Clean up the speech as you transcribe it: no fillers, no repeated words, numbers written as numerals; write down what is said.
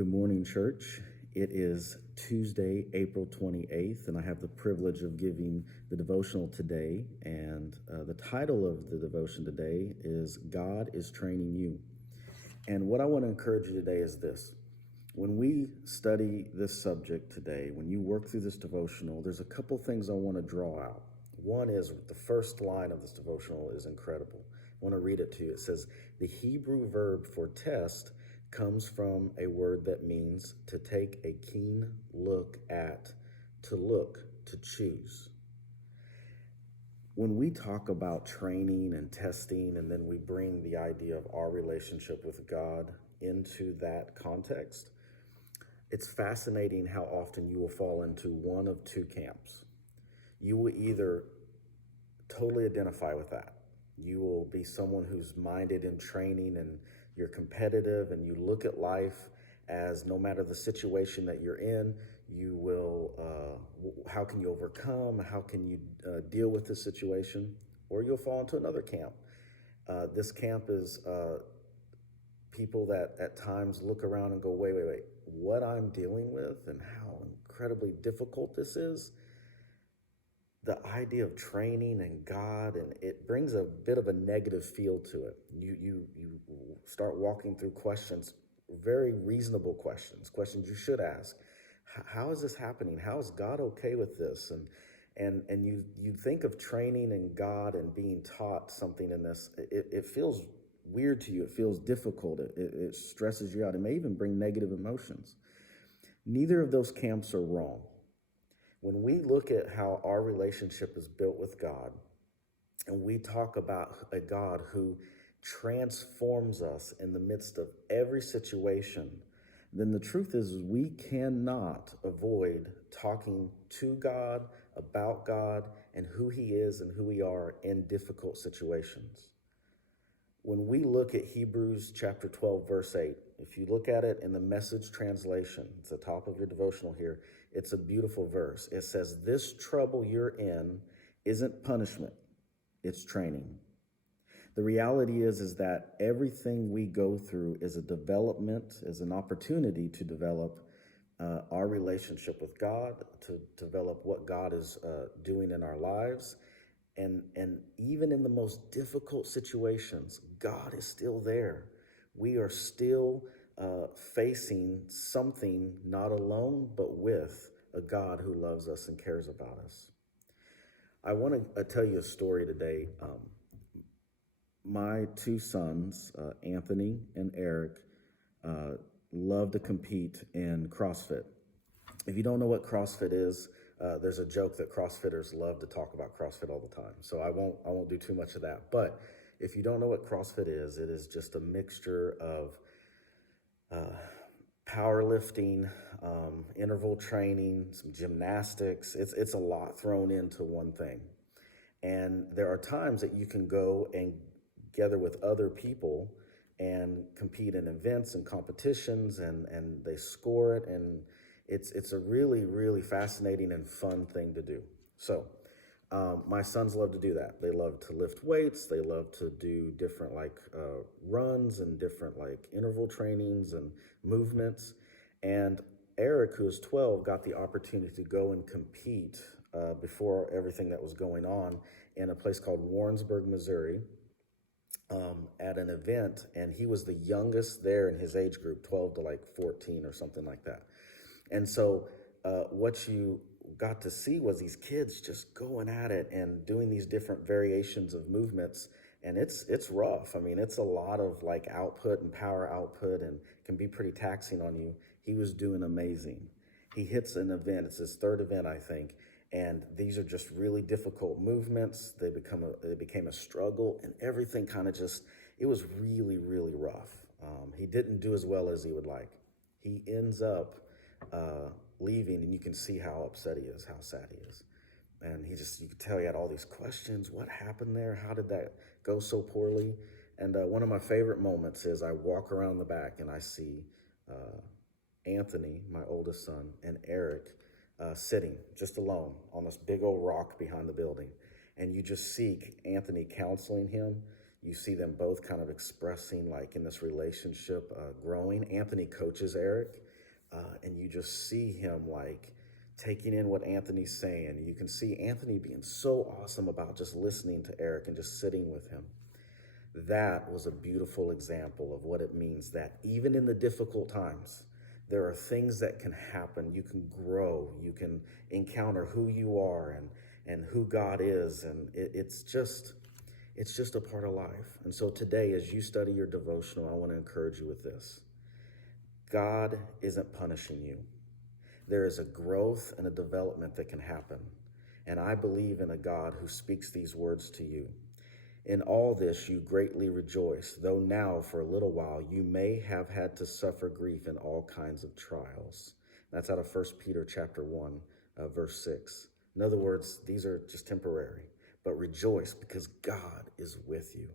Good morning, church. It is Tuesday, April 28th, and I have the privilege of giving the devotional today. And the title of the devotion today is God is Training You. And what I want to encourage you today is this. When we study this subject today, when you work through this devotional, there's a couple things I want to draw out. One is the first line of this devotional is incredible. I want to read it to you. It says, the Hebrew verb for test comes from a word that means to take a keen look at, to look, to choose. When we talk about training and testing, and then we bring the idea of our relationship with God into that context, it's fascinating how often you will fall into one of two camps. You will either totally identify with that. You will be someone who's minded in training and you're competitive and you look at life as no matter the situation that you're in, you will, how can you overcome? How can you deal with the situation? Or you'll fall into another camp. This camp is people that at times look around and go, wait, what I'm dealing with and how incredibly difficult this is. The idea of training and God, and it brings a bit of a negative feel to it. You start walking through questions, very reasonable questions you should ask. How is this happening? How is God okay with this? And you think of training and God and being taught something in this. It feels weird to you. It feels difficult. It stresses you out. It may even bring negative emotions. Neither of those camps are wrong. When we look at how our relationship is built with God, and we talk about a God who transforms us in the midst of every situation, then the truth is we cannot avoid talking to God, about God, and who He is and who we are in difficult situations. When we look at Hebrews chapter 12, verse 8, if you look at it in the Message translation, it's the top of your devotional here, it's a beautiful verse. It says, this trouble you're in isn't punishment, it's training. The reality is that everything we go through is a development, is an opportunity to develop our relationship with God, to develop what God is doing in our lives. And even in the most difficult situations, God is still there. We are still facing something not alone, but with a God who loves us and cares about us. I want to tell you a story today. My two sons, Anthony and Eric, love to compete in CrossFit. If you don't know what CrossFit is, there's a joke that CrossFitters love to talk about CrossFit all the time. So I won't do too much of that. But if you don't know what CrossFit is, it is just a mixture of powerlifting, interval training, some gymnastics. It's a lot thrown into one thing. And there are times that you can go and gather with other people and compete in events and competitions, and they score it, and it's a really, really fascinating and fun thing to do. So my sons love to do that. They love to lift weights. They love to do different runs and different interval trainings and movements. And Eric, who is 12, got the opportunity to go and compete before everything that was going on in a place called Warrensburg, Missouri, at an event. And he was the youngest there in his age group, 12 to 14 or something like that. And so what you got to see was these kids just going at it and doing these different variations of movements. And it's rough. I mean, it's a lot of output and power output, and can be pretty taxing on you. He was doing amazing. He hits an event. It's his third event, I think. And these are just really difficult movements. They became a struggle, and everything kind of it was really, really rough. He didn't do as well as he would like. He ends up leaving, and you can see how upset he is, how sad he is. And you could tell he had all these questions. What happened there? How did that go so poorly? And one of my favorite moments is I walk around the back and I see Anthony, my oldest son, and Eric sitting just alone on this big old rock behind the building. And you just see Anthony counseling him. You see them both kind of expressing in this relationship growing. Anthony coaches Eric. and you just see him like taking in what Anthony's saying. You can see Anthony being so awesome about just listening to Eric and just sitting with him. That was a beautiful example of what it means that even in the difficult times, there are things that can happen. You can grow, you can encounter who you are and who God is. And it's just a part of life. And so today, as you study your devotional, I want to encourage you with this. God isn't punishing you. There is a growth and a development that can happen. And I believe in a God who speaks these words to you. In all this you greatly rejoice, though now for a little while you may have had to suffer grief in all kinds of trials. That's out of 1 Peter chapter 1, verse 6. In other words, these are just temporary, but rejoice because God is with you.